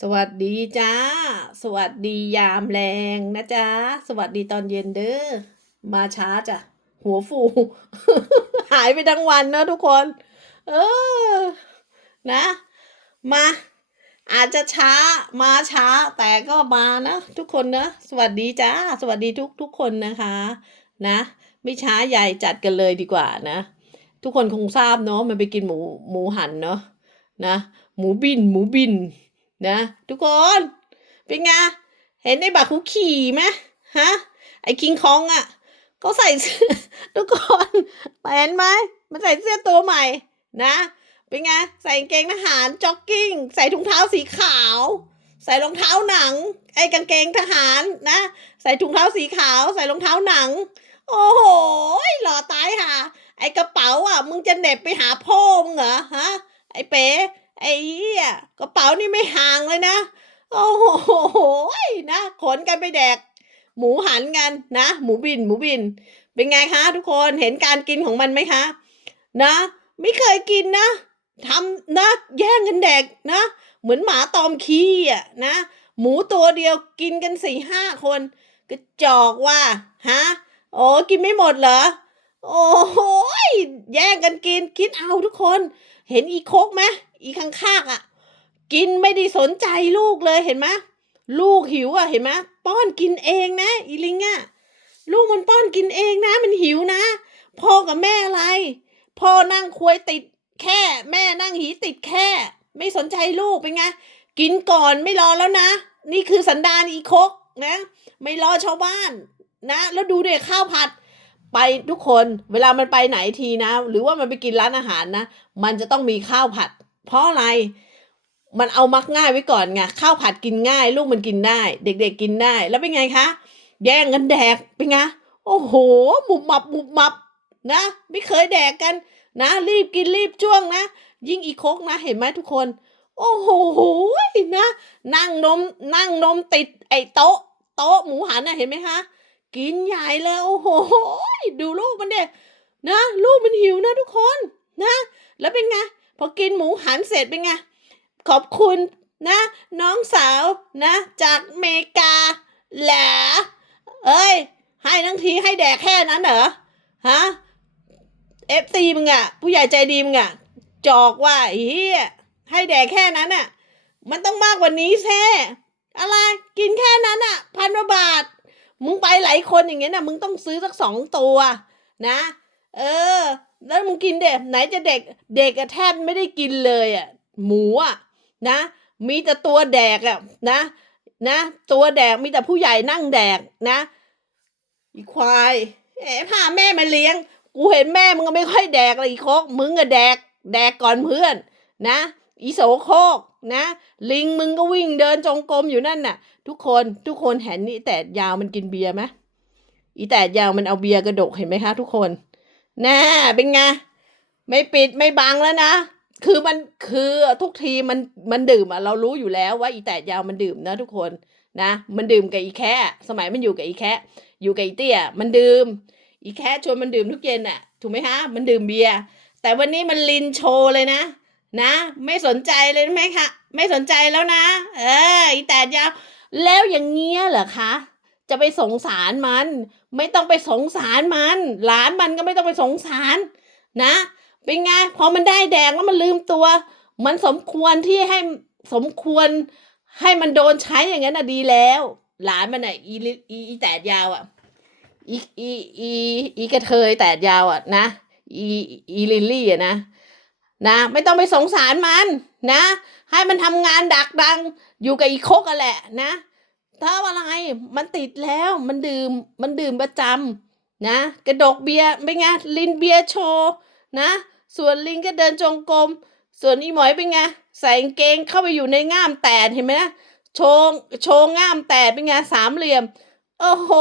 สวัสดีจ้า สวัสดียามแรงนะจ๊ะ สวัสดีตอนเย็นเด้อ มาช้าจ้ะ หัวฟู หายไปทั้งวันเนอะทุกคน เออ นะ มา อาจจะช้า มาช้า แต่ก็มานะทุกคนนะ สวัสดีจ้า สวัสดีทุกทุกคนนะคะ นะ ไม่ช้าใหญ่จัดกันเลยดีกว่านะ ทุกคนคงทราบเนาะ มันไปกินหมูหมูหันเนาะ นะ หมูบิน หมูบิน นะ ทุกคนเป็นไงเห็นไอ้บักคุขี่ไหมฮะไอ้คิงคองอะก็ใส่ทุกคนเห็นไหมมันใส่เสื้อตัวใหม่นะเป็นไงใส่กางเกงทหารจ็อกกิ้ง ใส่ถุงเท้าสีขาว ใส่รองเท้าหนัง ไอ้กางเกงทหารนะ ใส่ถุงเท้าสีขาว ใส่รองเท้าหนัง โอ้โหหล่อตายค่ะ ไอ้กระเป๋าอะ มึงจะเหน็บไปหาพ่อมึงเหรอฮะไอ้เป๋ ไอ้เหี้ยกระเป๋านี่ไม่ห่างเลยนะ โอ้โหนะขนกันไปแดก หมูหันกันนะ หมูบิน หมูบิน เป็นไงคะ ทุกคนเห็นการกินของมันไหมคะ นะ ไม่เคยกินนะทำนะแย่งกันแดกนะ เหมือนหมาตอมขี้อะนะ หมูตัวเดียวกินกันสี่ห้าคนกระจอกว่าฮะโอ้กินไม่หมดเหรอ โอ้โหยแย่งกันกินคิดเอาทุกคน เห็นอีโคกไหม อีข้างๆอะ กินไม่ได้สนใจลูกเลยเห็นไหมลูกหิวอะเห็นไหมป้อนกินเองนะ อีลิงอะลูกมันป้อนกินเองนะ มันหิวนะ พ่อกับแม่อะไร พ่อนั่งควยติดแค่ แม่นั่งหีติดแค่ ไม่สนใจลูกเป็นไงกินก่อนไม่รอแล้วนะ นี่คือสันดานอีคกนะ ไม่รอชาวบ้านนะ แล้วดูเด็กข้าวผัดไปทุกคน เวลามันไปไหนทีนะ หรือว่ามันไปกินร้านอาหารนะ มันจะต้องมีข้าวผัด เพราะอะไร มันเอามักง่ายไว้ก่อนไงข้าวผัดกินง่าย ลูกมันกินได้ เด็กๆกินได้ แล้วเป็นไงคะ แย่งกันแดกเป็นไงโอ้โหหมุบมับหมุบมับนะ ไม่เคยแดกกัน นะ รีบกินรีบจ้วงนะ ยิ่งอีโคกนะ เห็นไหมทุกคน โอ้โหนะ นั่งนมนั่งนมติดไอ้โต๊ะ โต๊ะหมูหันนะเห็นไหมคะกินใหญ่เลยโอ้โหดูลูกมันเด็กนะ ลูกมันหิวนะทุกคนนะ แล้วเป็นไง พอกินหมูหันเสร็จเป็นไง ขอบคุณนะ น้องสาวนะ จากเมกาแหละเอ้ย ให้ทั้งทีให้แดกแค่นั้นเหรอฮะเอฟซีมึงอะผู้ใหญ่ใจดีมึงอะจอกว่าเฮียให้แดกแค่นั้นอะมันต้องมากกว่านี้แท้อะไรกินแค่นั้นอะพันกว่าบาท มึงไปหลายคนอย่างเงี้ยนะมึงต้องซื้อสักสองตัวนะ เออ แล้วมึงกินเด็กไหนจะเด็กเด็กแทบไม่ได้กินเลยอะหมูอะนะ มีแต่ตัวแดกอะนะนะตัวแดกมีแต่ผู้ใหญ่นั่งแดกนะอีควายเอ๋พาแม่มาเลี้ยง กูเห็นแม่มึงก็ไม่ค่อยแดกเลยอีโคกมึงอะแดก แดกก่อนเพื่อน นะอีโสโคกนะ ลิงมึงก็วิ่งเดินจงกรมอยู่นั่นน่ะ ทุกคนทุกคนเห็นนี่แต่ยาวมันกินเบียร์ไหมอีแต่ยาวมันเอาเบียร์กระดกเห็นไหมคะทุกคน แน่เป็นไง ไม่ปิดไม่บังแล้วนะ คือมันคือทุกทีมันมันดื่มอะเรารู้อยู่แล้วว่าอีแต่ยาวมันดื่มนะทุกคนนะ มันดื่มกับอีแค่สมัยมันอยู่กับอีแค่อยู่กับอีเตี้ยมันดื่ม อีแค่ชวนมันดื่มทุกเย็นอะถูกไหมคะมันดื่มเบียร์แต่วันนี้มันลินโชว์เลยนะ นะ ไม่สนใจเลยไหมคะไม่สนใจแล้วนะ เอออีแต่ยาว แล้วอย่างเงี้ยเหรอคะ จะไปสงสารมัน ไม่ต้องไปสงสารมัน หลานมันก็ไม่ต้องไปสงสาร นะ เป็นไงพอมันได้แดงแล้วมันลืมตัว มันสมควรที่ให้สมควรให้มันโดนใช้อย่างนั้นน่ะดีแล้ว หลานมันอะอีลิอีอีแตดยาวอะอีอีอีอีกระเทยแตดยาวอะนะอีอีลิลลี่อะนะนะไม่ต้องไปสงสารมันนะ ให้มันทำงานดักดังอยู่กับอีโคกกันแหละนะ ถ้าอะไรมันติดแล้วมันดื่มมันดื่มประจำนะ กระดกเบียร์เป็นไงลินเบียร์โชว์นะ ส่วนลิงก็เดินจงกรมส่วนอีหมอยเป็นไงใส่กางเกงเข้าไปอยู่ในง่ามแตดเห็นไหมนะโชว์โชว์ง่ามแตดเป็นไงสามเหลี่ยม โอ้โห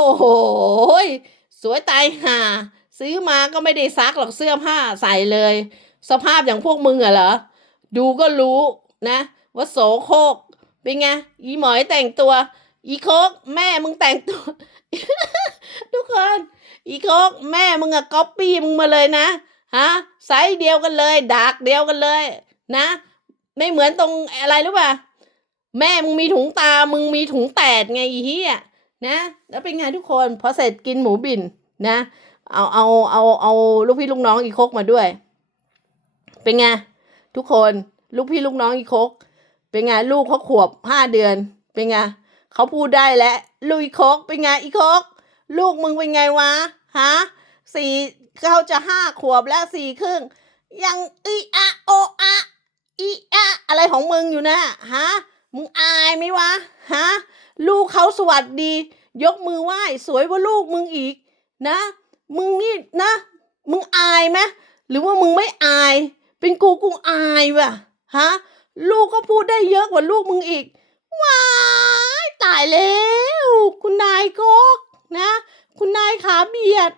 สวยตายห่า ซื้อมาก็ไม่ได้ซักหรอกเสื้อผ้าใส่เลย สภาพอย่างพวกมึงอะเหรอดูก็รู้นะว่าโสโครกเป็นไงอีหมอยแต่งตัว อีโคกแม่มึงแต่งตัว ทุกคน อีโคกแม่มึงอะก๊อปปี้มึงมาเลยนะฮะไซส์เดียวกันเลยดากเดียวกันเลย นะ ไม่เหมือนตรงอะไรรู้ป่ะแม่มึงมีถุงตา มึงมีถุงแตดไงอีเหี้ยนะ แล้วเป็นไงทุกคนพอเสร็จกินหมูบินนะเอาเอาเอาเอาลูกพี่ลูกน้องอีโคกมาด้วย เป็นไงทุกคนลูกพี่ลูกน้องอีโคกเป็นไงลูกเขาขวบห้าเดือน เป็นไง เขาพูดได้แล้วลูกอีโคกเป็นไงอีโคกลูกมึงเป็นไงวะฮะสี่เขาจะห้าขวบแล้วสี่ครึ่ง ยังอีอะโออะอีอะอะไรของมึงอยู่นะฮะมึงอายไหมวะฮะลูกเขาสวัสดี ยกมือไหว้สวยกว่าลูกมึงอีก นะ มึงนี่นะ มึงอายไหมหรือว่ามึงไม่อาย เป็นกูกูอายว่ะฮะลูกก็พูดได้เยอะกว่าลูกมึงอีก ว้ายตายแล้ว คุณนายก็นะ คุณนายขาเบียด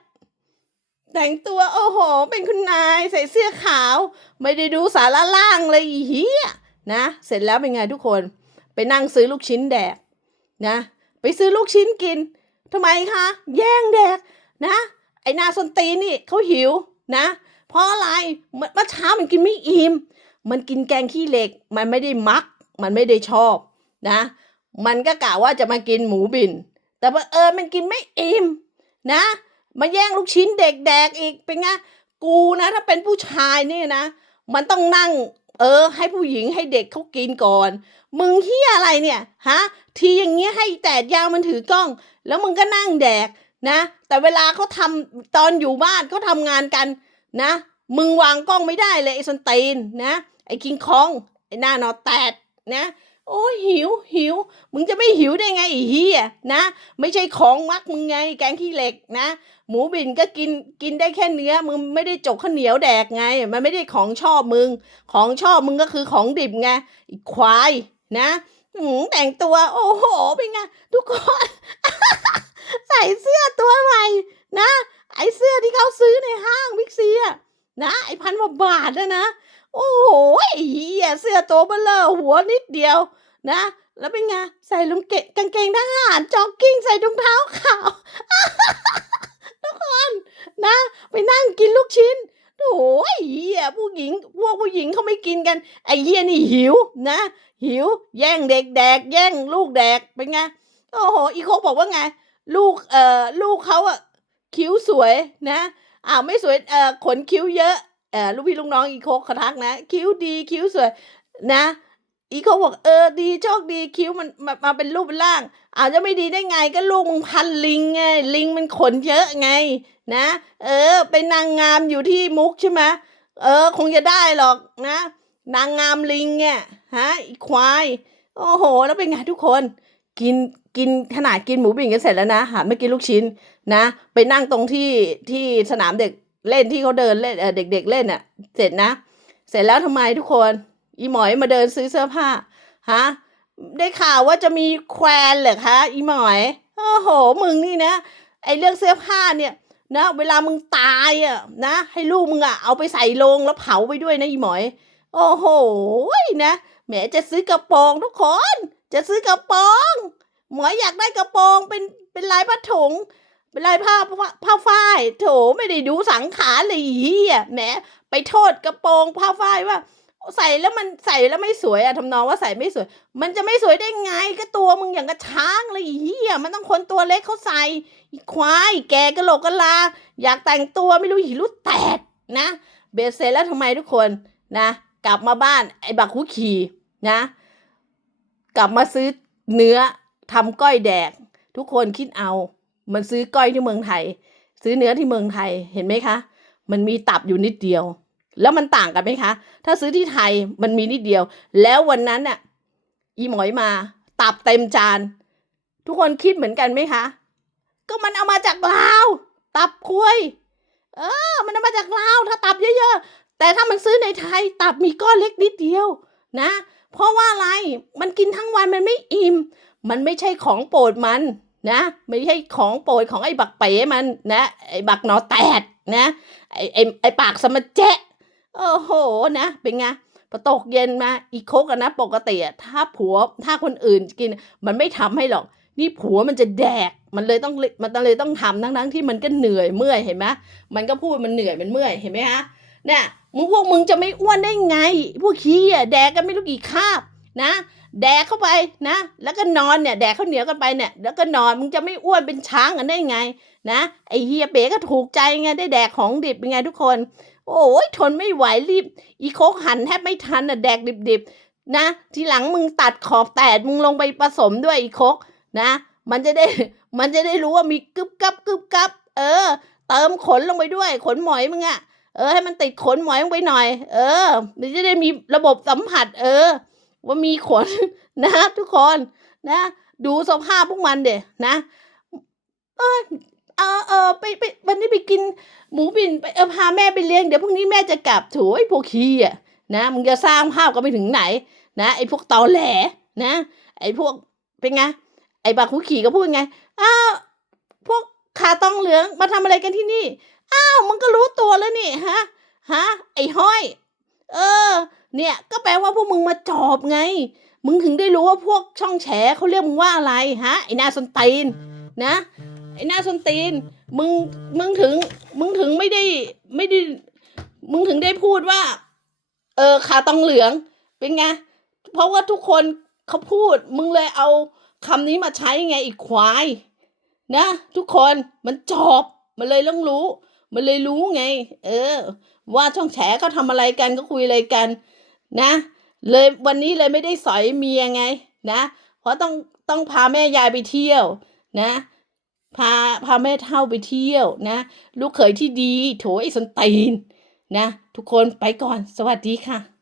แต่งตัวโอ้โห เป็นคุณนายใส่เสื้อขาว ไม่ได้ดูสาระล่างเลยอีเหี้ยนะ เสร็จแล้วเป็นไงทุกคน ไปนั่งซื้อลูกชิ้นแดกนะ ไปซื้อลูกชิ้นกินทำไมคะ แย่งแดกนะ ไอ้นาสนตีนี่เขาหิวนะ เพราะอะไรเมื่อเมื่อเช้ามันกินไม่อิ่มมันกินแกงขี้เหล็ก มันไม่ได้มัก มันไม่ได้ชอบ นะ มันก็กะว่าจะมากินหมูบิน แต่ว่าเออมันกินไม่อิ่มนะ มาแย่งลูกชิ้นเด็กแดกอีกเป็นไงกูนะถ้าเป็นผู้ชายเนี่ยนะ มันต้องนั่งเออ ให้ผู้หญิงให้เด็กเขากินก่อน มึงเฮียอะไรเนี่ยฮะทีอย่างเงี้ยให้แต่ยาวมันถือกล้อง แล้วมึงก็นั่งแดกนะ แต่เวลาเขาทำตอนอยู่บ้านเขาทำงานกันนะ มึงวางกล้องไม่ได้เลยไอ้สันตีนนะ ไอ้คิงคองไอ้หน้านอแตดนะ โอ้ยหิวหิว มึงจะไม่หิวได้ไงไอ้เฮียนะ ไม่ใช่ของมักมึงไง แกงขี้เหล็กนะ หมูบินก็กินกินได้แค่เนื้อ มึงไม่ได้จกข้าวเหนียวแดกไง มันไม่ได้ของชอบมึง ของชอบมึงก็คือของดิบไงอีควายนะหืมแต่งตัวโอ้โหเป็นไงทุกคน ใส่เสื้อตัวใหม่นะ ไอเสื้อที่เขาซื้อในห้างวิกซีอะนะไอพันกว่าบาทนะนะ โอ้โหไอ้เหี้ยเสื้อตัวเบลอหัวนิดเดียว นะ แล้วเป็นไงใส่ลุงเกะกางเกงทหารจ็อกกิ้งใส่รองเท้าขาว ทุกคนนะ ไปนั่งกินลูกชิ้นโอ้ยเหี้ยผู้หญิงพวกผู้หญิงเขาไม่กินกัน ไอ้เหี้ยนี่หิวนะ หิว แย่งเด็กแดก แย่งลูกแดกเป็นไงโอ้โหอีโคบอกว่าไง ลูกเอ่อลูกเขาอะคิ้วสวยนะอ้าวไม่สวยเอ่อขนคิ้วเยอะ เออลูกพี่ลูกน้องอีโคกเขาทักนะ คิ้วดีคิ้วสวยนะ อีโคกบอกเออดีโชคดีคิ้วมันมามาเป็นรูปเป็นร่างอาจจะไม่ดีได้ไงก็ลูกมึงพันลิงไงลิงมันขนเยอะไง นะ เออเป็นนางงามอยู่ที่มุกใช่ไหมเออ คงจะได้หรอกนะ นางงามลิงเนี่ยฮะอีควายโอ้โห แล้วเป็นไงทุกคน กินกินขนาดกินหมูบิ่งกันเสร็จแล้วนะหาไม่กินลูกชิ้นนะ ไปนั่งตรงที่ที่สนามเด็ก เล่นที่เขาเดินเล่นเด็กๆเล่นอะ่ะ เสร็จนะ เสร็จแล้วทำไมทุกคน อีหมอยมาเดินซื้อเสื้อผ้าฮะได้ข่าวว่าจะมีแควนเหรอคะอีหมอยโอ้โห มึงนี่นะไอเรื่องเสื้อผ้าเนี่ยนะเวลามึงตายอะนะให้ลูกมึงอะเอาไปใส่โลงแล้วเผาไปด้วยนะอีหมอย โอ้โหนะแหมจะซื้อกระโปรงทุกคน จะซื้อกระโปรงหมอยอยากได้กระโปรงเป็นเป็นลายผ้าถุง เป็นลายผ้าผ้าผ้าฝ้ายโถไม่ได้ดูสังขารเลยเฮียแหมไปโทษกระโปรงผ้าฝ้ายว่า ใส่แล้วมันใส่แล้วไม่สวยอะทำนองว่าใส่ไม่สวย มันจะไม่สวยได้ไงก็ตัวมึงอย่างกระช้างเลยเฮียมันต้องคนตัวเล็กเขาใส่ควายแกกระโหลกกะลา อยากแต่งตัวไม่รู้หิรู้แตกนะเบสเสร็จแล้วทำไมทุกคนนะ กลับมาบ้านไอ้บักคุขี่นะ กลับมาซื้อเนื้อทำก้อยแดก ทุกคนคิดเอา มันซื้อก้อยที่เมืองไทย ซื้อเนื้อที่เมืองไทยเห็นไหมคะ มันมีตับอยู่นิดเดียว แล้วมันต่างกันไหมคะ ถ้าซื้อที่ไทยมันมีนิดเดียว แล้ววันนั้นน่ะอีหมอยมา ตับเต็มจาน ทุกคนคิดเหมือนกันไหมคะ ก็มันเอามาจากลาวตับคุย เออ มันเอามาจากลาวถ้าตับเยอะๆ แต่ถ้ามันซื้อในไทย ตับมีก้อนเล็กนิดเดียว นะ เพราะว่าอะไร มันกินทั้งวันมันไม่อิ่ม มันไม่ใช่ของโปรดมัน นะ ไม่ใช่ของโปรดของไอ้บักเป๋มันนะ ไอ้บักหนอแตดนะไอ้ไอ้ไอ้ปากสมะแจะโอ้โหนะเป็นไงพอตกเย็นมาอีโคกอะนะ ปกติอะถ้าผัวถ้าคนอื่นกิน มันไม่ทำให้หรอก นี่ผัวมันจะแดกมันเลยต้องมันเลยต้องทำทั้งทั้งที่มันก็เหนื่อยเมื่อยเห็นไหมมันก็พูดมันเหนื่อยมันเมื่อยเห็นไหมฮะเนี่ยมึงพวกมึงจะไม่อ้วนได้ไง พวกขี้อะแดกกันไม่รู้กี่คาบ นะแดกเข้าไปนะ แล้วก็นอนเนี่ยแดกข้าวเหนียวกันไปเนี่ยแล้วก็นอนมึงจะไม่อ้วนเป็นช้างกันได้ไง นะไอเฮียเป๋ก็ถูกใจไงได้แดกของดิบเป็นไงทุกคน โอ้ยทนไม่ไหวรีบ อีโคกหันแทบไม่ทันอะแดกดิบๆนะ ทีหลังมึงตัดขอบแตดมึงลงไปผสมด้วยอีโคกนะ มันจะได้มันจะได้รู้ว่ามีกึบกับกึบกับ เออ เติมขนลงไปด้วย ขนหมอยมึงอะเออให้มันติดขนหมอยลงไปหน่อย เออมันจะได้มีระบบสัมผัส เออ ว่ามีขนนะทุกคนนะ ดูสภาพพวกมันเด็นะ เออเออเออไปไปวันนี้ไปกินหมูบินไปเออพาแม่ไปเลี้ยงเดี๋ยวพรุ่งนี้แม่จะกลับโถไอ้พวกขี้อะนะมึงจะสร้างภาพกันไปถึงไหน นะไอ้พวกตอแหลนะ ไอ้พวกเป็นไงไอ้บาคุขี่ก็พูดไงอ้าวพวกขาต้องเหลืองมาทำอะไรกันที่นี่อ้าวมึงก็รู้ตัวแล้วนี่ฮะฮะไอ้ห้อย เออ เนี่ยก็แปลว่าพวกมึงมาจอบไง มึงถึงได้รู้ว่าพวกช่องแฉเขาเรียกมึงว่าอะไรฮะไอ้หนาสนตีนนะไอ้หน้าสนตีนมึงมึงถึงมึงถึงไม่ได้ไม่ได้มึงถึงได้พูดว่า เออขาตองเหลืองเป็นไงเพราะว่าทุกคนเขาพูดมึงเลยเอาคำนี้มาใช้ไงอีกควาย นะ ทุกคนมันจอบมันเลยต้องรู้ มันเลยรู้ไง เออ ว่าช่องแฉเขาทำอะไรกันก็คุยอะไรกัน นะ เลยวันนี้เลยไม่ได้สอยเมียไงนะ เพราะต้องต้องพาแม่ยายไปเที่ยวนะพาพาแม่เท่าไปเที่ยวนะ ลูกเขยที่ดี โถไอ้สนตีนนะ ทุกคนไปก่อนสวัสดีค่ะ